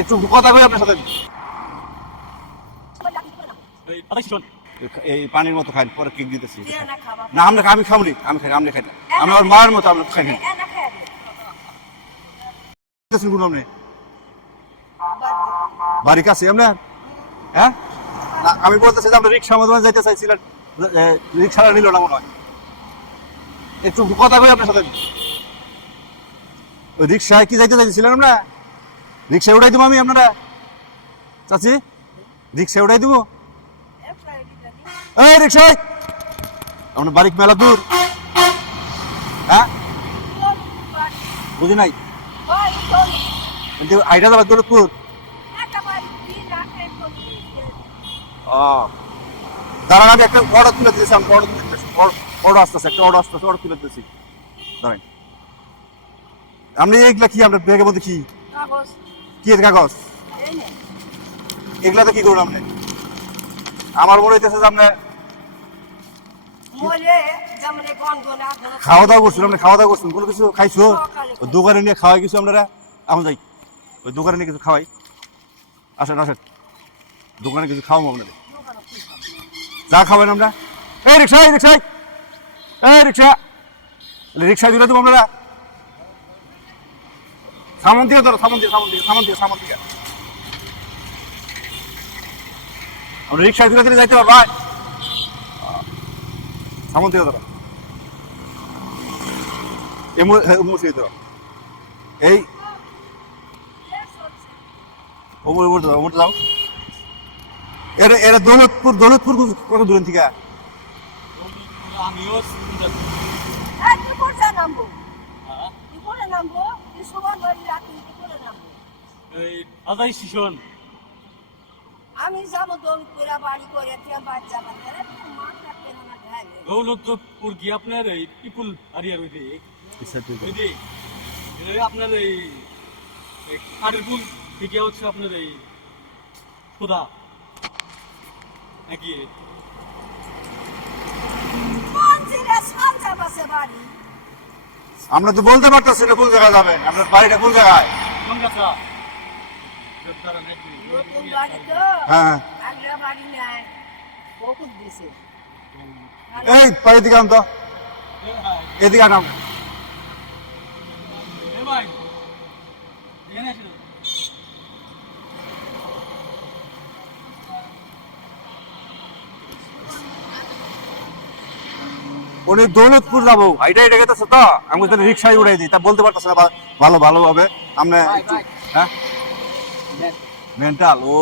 একটু কথা কই আপনার সাথে। এই পানির মতো খাই পরে কেক দিতেছি। না আমরা আমি খাব নি আমি খাই আপনি খাই না। আমি আমার মায়ের মতো আপনি খাই না। কোন আপনি? বাড়ি কাছে আপনার? হ্যাঁ? আমি বলতেছি যে আপনি রিক্সার মাধ্যমে যাইতে চাইছিলেন। রিক্সাটা নিল না মনে হয়। একটু কথা কই আপনার সাথে। ওই রিক্সায় কি যাইতে চাইছিলেন আমরা রিক্সায় উঠাই দেবো আমি আপনারা। চাচি, রিক্সা উঠাই দেবো? এই রিক্সায় আপনার বাড়ি মেলা দূর। হ্যাঁ? বুঝি নাই? আইটা যাবার দৌলতপুর। ও। দাঁড়ান, আমি একটা অর্ডার তুলে দিয়েছি আমি অর্ডার তুলে দিয়েছি অর্ডার আসতেছে, একটা অর্ডার আসতেছে অর্ডার তুলে দিয়েছি দাঁড়ান। আপনি এগুলা কি, আপনার ব্যাগের মধ্যে কি? কি কাগজ? এগুলা তো কি করুন আপনি? আমার মনে হইতেছে আপনি খাওয়া দাওয়া করছেন আপনি খাওয়া দাওয়া করছেন কোনো কিছু খাইছো? দোকানে নিয়ে খাওয়াই কিছু আপনারা? এখন যাই ওই দোকানে নিয়ে কিছু খাওয়াই। আসেন আসেন। দোকানে কিছু খাওয়াবো আপনাদের। যা খাবেন আমরা। এই রিক্সা এই রিক্সা এই রিক্সা। রিক্সা দিলে তো আপনারা। সামন দিয়ে ধরো সামন দিয়ে সামন দিয়ে সামন দিয়ে সামন দিয়ে আমরা রিক্সা দিলে দিলে যাইতে পারবা সামন দিয়ে ধরো। এমু ধরো। এই। ওপর ওপর দাও ওপর দাও। এরা এরা দৌলতপুর দৌলতপুর কত দূরের থেকে আমিও এই স্টেশন। আমি যাব দৌড় করে বাড়ি করে দিয়ে বাচ্চা বাচ্চারা মা থাকতে না ঘালে দৌলতপুর গিয়ে আপনার এই পিপুল ওই দিকে এই আপনার এই কাঠের থেকে হচ্ছে আপনার এই খোদা। নাকি? বাড়ি। আমরা তো বলতে পারতাম সেটা কোন জায়গায় যাবেন আপনার বাড়িটা কোন জায়গায়? হ্যাঁ। আগলা বাড়ি নাই। বহুত দিছে। এই পাড়ি দিকে আন তো। এদিকে আনাম এ ভাই এখানে আসুন উনি দৌলতপুর যাব। হাইটা এটা গেতেছে তো। আমি তাহলে রিক্সায় উড়াই দিই। তা বলতে পারতেছে না বা- ভালো ভালোভাবে আমরা হ্যাঁ? মেন্টাল ও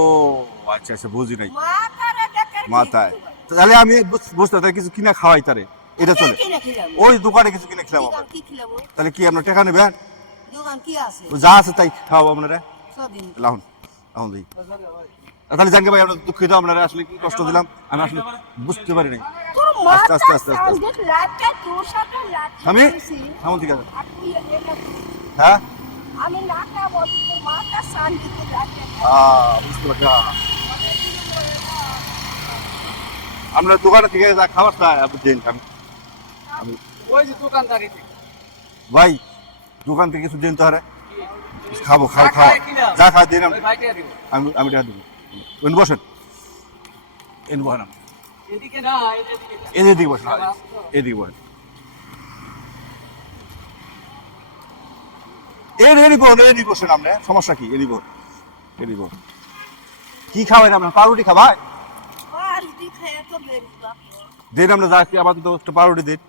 আচ্ছা আচ্ছা বুঝি নাই। মাথায়। তাহলে আমি বুঝতে তাহলে কিছু কিনা খাওয়াই তারে। এটা চলে। ওই দোকানে কিছু কিনে খেলাম তাহলে কি আপনার টাকা নেবেন? যা আছে তাই খাওয়াবো আপনারা। লাহুন লাহুন দিই তাহলে জানকে ভাই আমরা দুঃখিত আপনারা আসলে কি কষ্ট দিলাম? আমি আসলে বুঝতে পারি নাই আস্তে, আস্তে, আস্তে, আস্তে। আমি। ঠিক আছে। হ্যাঁ? আমি না খাব মাথা সামনে তো লাটটা আহ, বুঝতে পারছি। আমরা দোকানে থেকে যা খাবার চাই আপনি দিন আমি আমি ওই যে দোকানদারি ভাই দোকান থেকে কিছু দিন তো হারে খাব খাও খাও যা খাওয়া দিন আমি আমি টাকা দেবো। এন বসেন। এন আপনি। এদিকে না এদিকে না। এদিকে বসেন এর এরই বল এরই বসেন আপনি সমস্যা কি? এরই বল এরই বল কি খাবেন আপনার পাউরুটি খাবাই? আর দিখে তো বেরি বাপ দিন আমরা যা কি আপাতত একটা পাউরুটি দিন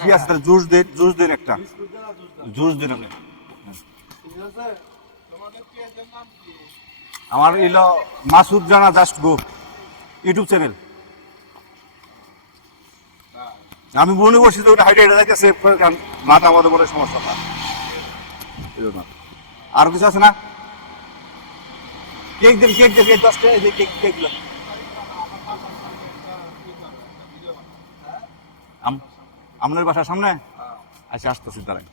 কি আছে তাহলে জুস দিন জুস দিন একটা। জুস দিন আপনি আমার এলো মাসুদ জানা জাস্ট গো ইউটিউব চ্যানেল। আমি মনে করছি ওটা হাইটে এটা সেভ করে কারণ মাথা মধ্যে বলে সমস্যা না। আর কিছু আছে না? কেক দিন কেক দিন, কেক দশটা এই কেক কেক দিলাম। আপনার বাসার সামনে? আচ্ছা আসতেছি ভাই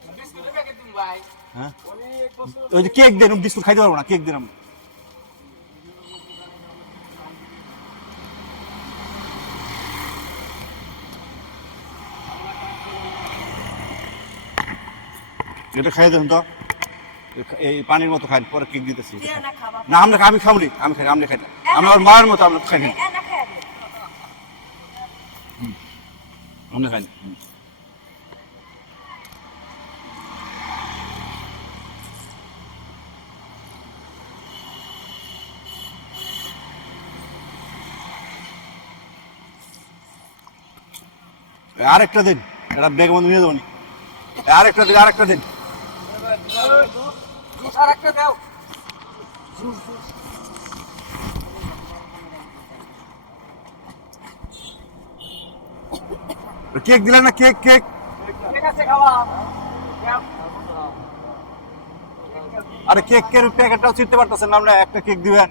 হ্যাঁ? ওই যে কেক দেন বিস্কুট খাইতে পারব না, কেক দিন আমি। এটা খাইয়ে দেন তো। এই পানির মতো খাই পরে কেক দিতেছি। না আমরা আমি খাবনি আমি খাই আমি খাই। না আমি আমার মায়ের মতো আমরা খাই। আমরা খাই আরেকটা দিন। এটা বন্ধু নিয়ে দেবো আরেকটা দিন আরেকটা দিন। আর একটা দাও কেক দিলেন না কেক কেক? আরে কেক কের প্যাকেটটাও ছিটতে পারতেছেন না একটা কেক দিবেন।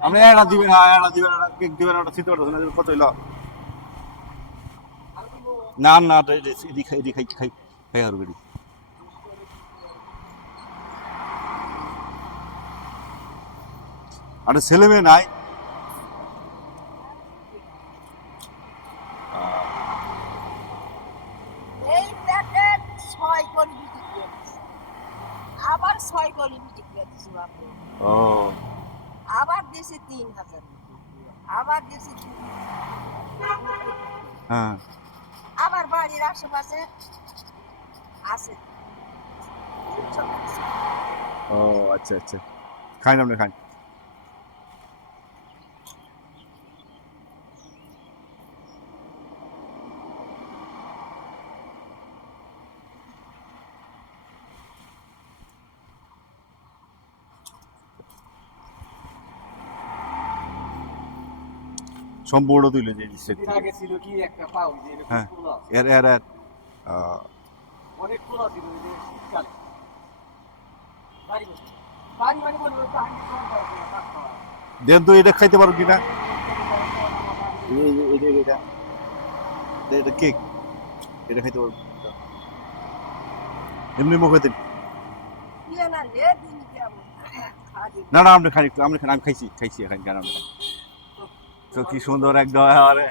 আপনি একটা দিবেন হ্যাঁ একটা দিবেন একটা কেক দিবেন ওটা ছিটতে পারতেছেন না কত হইল? না না এটা- এটা- এদি খাই খাই খাই খাই আর আরে ছেলে মেয়ে নাই। আবার ছয় করে বিক্রি করে দিছি বাপু আবার তিন হাজার আবার হ্যাঁ। আবার বাড়ির আশেপাশে আছে। ও আচ্ছা আচ্ছা। খাই না আপনি খান সম্পূর্ণ তুলে যে দিচ্ছে দিন আগে ছিল কি একটা পাও যে এরকম হ্যাঁ। পোলা। এর এর এর আহ, অনেক পোলা ছিল ওই যে শীতকালে বাড়ি বসে। বাড়ি বাড়ি বলব কাহিনী শোনা যায় না, তার খাওয়া। দেন তো এটা খাইতে পারো কিনা? এটা। কেক। এটা খাইতে পারব এমনি মুখে দিন। না না আপনি খাই আমি খাইছি খাইছি এখন কেন আপনি খান। তো কি সুন্দর একদম না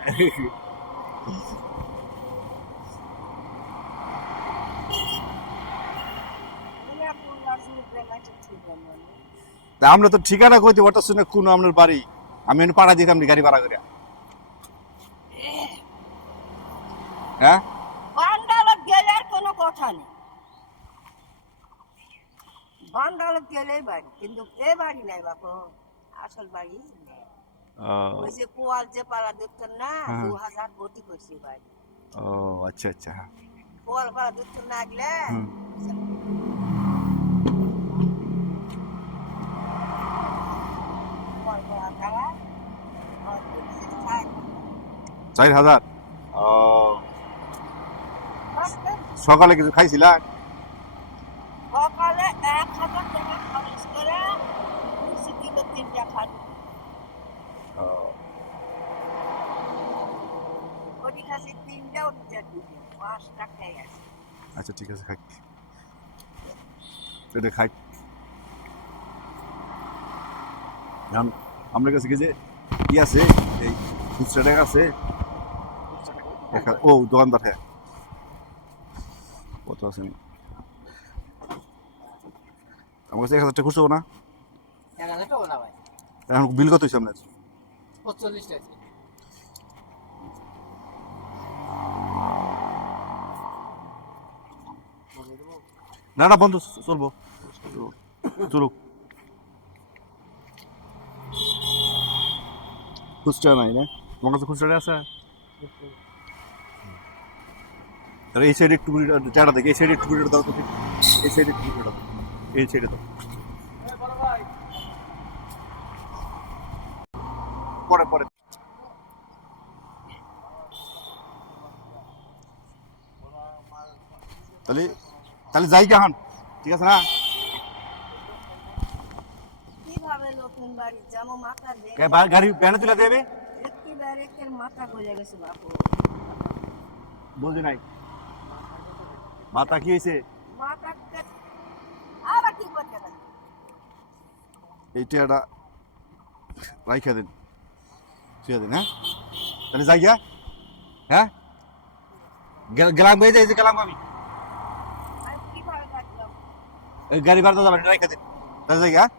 তা আমরা তো ঠিকানা কইতে পারতেছি না কোন আপনার বাড়ি। আমি পাড়া দিতাম গাড়ি ভাড়া করে হ্যাঁ? বান্ডালত গেলে আর কোনো কথা নেই। বান্ডালত গেলেই বাড়ি, কিন্তু এ বাড়ি নাই বাপু, আসল বাড়ি নেই। ওই যে দেখতেন না হ্যাঁ। দু হাজার ভর্তি করছি বাড়ি ও আচ্ছা আচ্ছা হ্যাঁ। দেখতেন না। চার হাজার সকালে কিছু খাইছিলা সকালে এক হাজার টাকা খরচ করে মিষ্টি কিলো তিনটা খাবি ওটি খাসি তিনটাও দিতে দিবি পাঁচটা খেয়ে আছে আচ্ছা ঠিক আছে খাই। এটা খাই। এখন আমার কাছে কি যে কি আছে এই খুচরা টাকা আছে ও দোকানদার হ্যাঁ। কত আছে? আমার কাছে এক হাজার টাকা খুচরো না। টাকা এখন বিল কত হয়েছে আপনার? পঁচল্লিশটা আছে না না, বন্ধু, চলবো। চলুক। খুচরা নাই না? তোমার কাছে খুচরা আছে? তাহলে এই সাইডে একটু চাটা দেখে, এই সাইডে একটু দাও তো। এই সাইডে একটু এই সাইডে দাও। পরে পরে। তাহলে তাহলে যাই গাহান ঠিক আছে না? কীভাবে নতুন বাড়ি? যাব মাথা কে দিয়ে বা- গাড়ি ব্যানে তুলে দেবে? একেবারে একের মাথা গলে গেছে বাপু। বুঝি নাই। মাথা কি হয়েছে? মাথা কে- আবার কি করতে পারি এইটা একটা রাইখা দেন। শুয়ে দেন হ্যাঁ? তাহলে যাই গিয়া হ্যাঁ? গে- গেলাম বেয়ে যাই যে গেলাম আমি আমি কীভাবে রাখলাম এই গাড়ি ভাড়া যাবেন রেখে দিন তাহলে যাই হ্যাঁ?